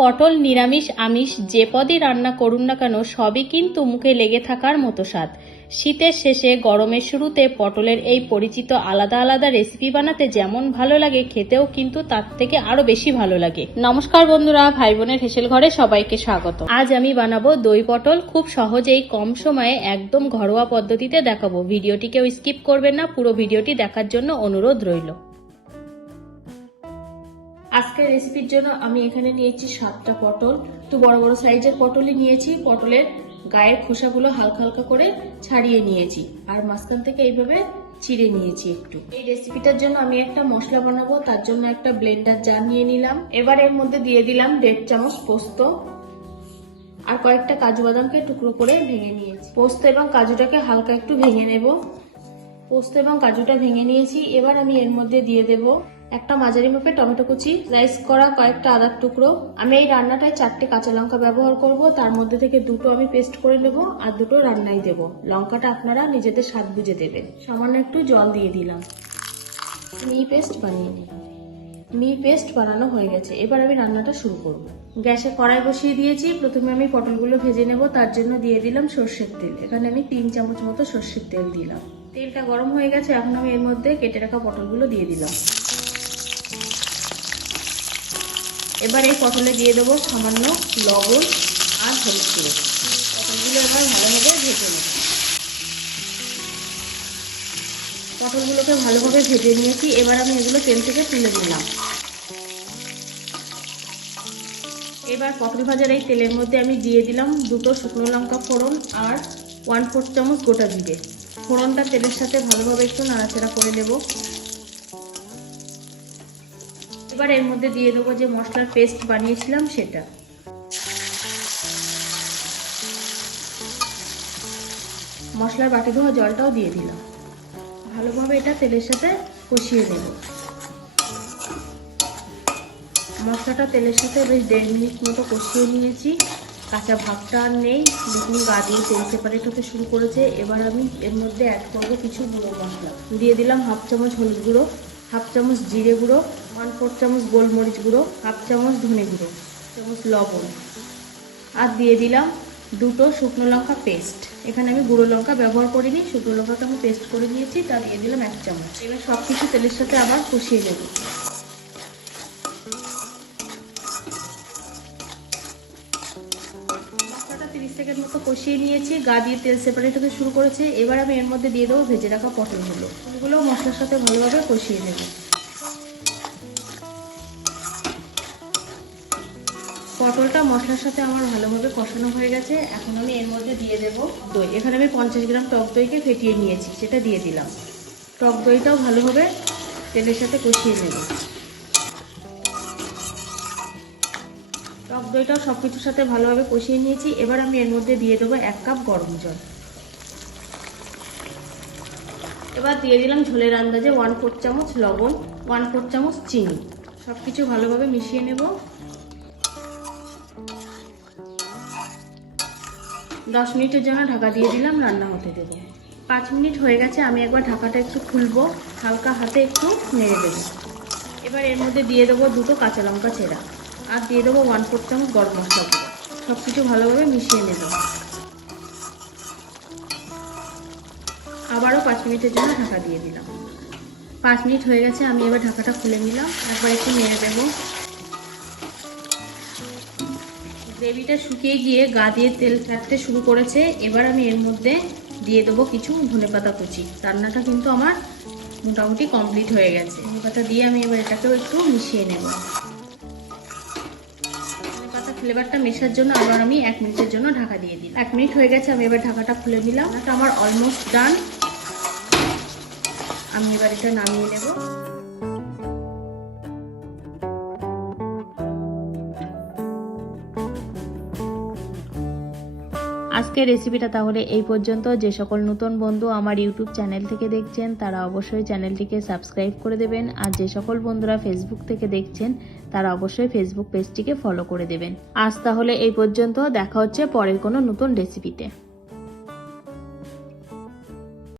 পটল নিরামিষ আমিষ যে পদই রান্না করুন না কেন সবই কিন্তু মুখে লেগে থাকার মতো স্বাদ। শীতের শেষে গরমের শুরুতে পটলের এই পরিচিত আলাদা আলাদা রেসিপি বানাতে যেমন ভালো লাগে, খেতেও কিন্তু তার থেকে আরো বেশি ভালো লাগে। নমস্কার বন্ধুরা, ভাই বোনের হেসেল ঘরে সবাইকে স্বাগত। আজ আমি বানাবো দই পটল, খুব সহজেই কম সময়ে একদম ঘরোয়া পদ্ধতিতে দেখাবো। ভিডিওটি কেউ স্কিপ করবেন না, পুরো ভিডিওটি দেখার জন্য অনুরোধ রইল। আজকের রেসিপির জন্য আমি এখানে নিয়েছি 7টা পটল। তো বড় বড় সাইজের পটলই নিয়েছি। পটলের গায়ের খোসাগুলো হালকা হালকা করে ছাড়িয়ে নিয়েছি আর মাঝখান থেকে এইভাবে চিড়ে নিয়েছি একটু। এই রেসিপিটার জন্য আমি একটা মশলা বানাবো, তার জন্য একটা ব্লেন্ডার জার নিয়ে নিলাম। এবার এর মধ্যে দিয়ে দিলাম 1.5 চামচ পোস্ত আর কয়েকটা কাজু বাদামকে টুকরো করে ভেঙে নিয়েছি। পোস্ত এবং কাজুটাকে হালকা একটু ভেঙে নেব। পোস্ত এবং কাজুটা ভেঙে নিয়েছি। এবার আমি এর মধ্যে দিয়ে দেব একটা মাঝারি মাপের টমেটো কুচি, স্লাইস করা কয়েকটা আদার টুকরো। আমি এই রান্নাটায় 4টে কাঁচা লঙ্কা ব্যবহার করব, তার মধ্যে থেকে 2টো আমি পেস্ট করে নেব আর 2টো রান্নায় দেব। লঙ্কাটা আপনারা নিজেদের স্বাদ বুঝে দেবেন। সামান্য একটু জল দিয়ে দিলাম। মিহি পেস্ট বানিয়ে নিই। মিহি পেস্ট বানানো হয়ে গেছে। এবার আমি রান্নাটা শুরু করব। গ্যাসে কড়াই বসিয়ে দিয়েছি। প্রথমে আমি পটলগুলো ভেজে নেব, তার জন্য দিয়ে দিলাম সর্ষের তেল। এখানে আমি 3 চামচ মতো সর্ষের তেল দিলাম। তেলটা গরম হয়ে গেছে। এখন আমি এর মধ্যে কেটে রাখা পটলগুলো দিয়ে দিলাম। এবার এই পটলে দিয়ে দেবো সামান্য লবণ আর হলুদ গুঁড়ো। পটলগুলো এবার ভালোভাবে ভেজে নেব। পটলগুলোকে ভালোভাবে ভেজে নিয়েছি। এবার আমি এগুলো তেল থেকে তুলে নিলাম। এবার পটল ভাজার এই তেলের মধ্যে আমি দিয়ে দিলাম 2টো শুকনো লঙ্কা ফোড়ন আর 1/4 চামচ গোটা জিরে। ফোড়নটা তেলের সাথে ভালোভাবে একটু নাড়াচাড়া করে দেব। এবার এর মধ্যে দিয়ে দেবো যে মশলার পেস্ট বানিয়েছিলাম সেটা। মশলার বাটি ধোয়া জলটাও দিয়ে দিলাম। ভালোভাবে এটা তেলের সাথে কষিয়ে নেব। মশলাটা তেলের সাথে বেশ 1.5 মিনিট মতো কষিয়ে নিয়েছি। কাঁচা ভাবটা আর নেই। দেখুন গা দিয়ে তেল সেপারেট হতে শুরু করেছে। এবার আমি এর মধ্যে অ্যাড করবো কিছু গুঁড়ো মশলা। দিয়ে দিলাম 1/2 চামচ হলুদ গুঁড়ো, 1/2 চামচ জিরে গুঁড়ো, 1/4 চামচ গোলমরিচ গুঁড়ো, 1/2 চামচ ধনে গুঁড়ো, 1 চামচ লবণ আর দিয়ে দিলাম 2টো শুকনো লঙ্কা পেস্ট। এখানে আমি গুঁড়ো লঙ্কা ব্যবহার করিনি, শুকনো লঙ্কাটা আমি পেস্ট করে নিয়েছি, তা দিয়ে দিলাম 1 চামচ। এবার সব কিছু তেলের সাথে আবার কষিয়ে দেব। মশলাটা 30 সেকেন্ড মতো কষিয়ে নিয়েছি। গা দিয়ে তেল সেপারেট হতে শুরু করেছে। এবার আমি এর মধ্যে দিয়ে দেবো ভেজে রাখা পটলগুলো। এগুলো মশলার সাথে ভালোভাবে কষিয়ে নেব। পটলটা মশলার সাথে আমার ভালোভাবে কষানো হয়ে গেছে। এখন আমি এর মধ্যে দিয়ে দেব দই। এখানে আমি 50 গ্রাম টক দইকে ফেটিয়ে নিয়েছি, সেটা দিয়ে দিলাম। টক দইটাও ভালোভাবে তেলের সাথে কষিয়ে নেব। টক দইটাও সব কিছুর সাথে ভালোভাবে কষিয়ে নিয়েছি। এবার আমি এর মধ্যে দিয়ে দেবো 1 কাপ গরম জল। এবার দিয়ে দিলাম ঝোলের আন্দাজে 1/4 চামচ লবণ, 1/4 চামচ চিনি। সব কিছু ভালোভাবে মিশিয়ে নেব। 10 মিনিটের জন্য ঢাকা দিয়ে দিলাম, রান্না হতে দেব। 5 মিনিট হয়ে গেছে। আমি একবার ঢাকাটা একটু খুলবো, হালকা হাতে একটু নেড়ে দেবো। এবার এর মধ্যে দিয়ে দেবো 2টো কাঁচা লঙ্কা চেরা আর দিয়ে দেবো 1/4 চামচ গরম মশলা গুঁড়ো। সব কিছু ভালোভাবে মিশিয়ে নেব। আবারও 5 মিনিটের জন্য ঢাকা দিয়ে দিলাম। 5 মিনিট হয়ে গেছে। আমি এবার ঢাকাটা খুলে নিলাম, একবার একটু নেড়ে দেবো। গ্রেভিটা শুকিয়ে গিয়ে গা দিয়ে তেল ছাড়তে শুরু করেছে। এবার আমি এর মধ্যে দিয়ে দেবো কিছু ধনেপাতা কুচি। রান্নাটা কিন্তু আমার মোটামুটি কমপ্লিট হয়ে গেছে। ধনেপাতা দিয়ে আমি এবার এটাকেও একটু মিশিয়ে নেব। ধনেপাতা ফ্লেভারটা মেশার জন্য আবার আমি 1 মিনিটের জন্য ঢাকা দিয়ে দিই। 1 মিনিট হয়ে গেছে। আমি এবার ঢাকাটা খুলে নিলাম। এটা আমার অলমোস্ট ডান। আমি এবার এটা নামিয়ে নেব। আজকের রেসিপিটা তাহলে এই পর্যন্ত। যে সকল নতুন বন্ধু আমার ইউটিউব চ্যানেল থেকে দেখছেন তারা অবশ্যই চ্যানেলটিকে সাবস্ক্রাইব করে দেবেন, আর যে সকল বন্ধুরা ফেসবুক থেকে দেখছেন তারা অবশ্যই ফেসবুক পেজটিকে ফলো করে দেবেন। আজ তাহলে এই পর্যন্ত। দেখা হচ্ছে পরের কোনো নতুন রেসিপিতে।